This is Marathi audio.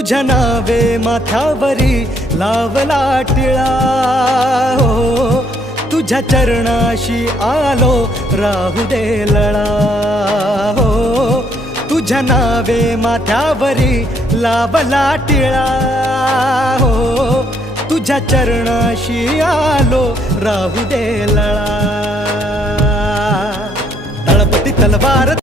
तुझ्या नावे माथ्यावरी लावला टिळा हो, तुझ्या चरणाशी आलो राहू दे लळा हो, तुझ्या नावे माथ्यावरी लावला टिळा हो, तुझ्या चरणाशी आलो राहू दे लळा. तळपती तलवार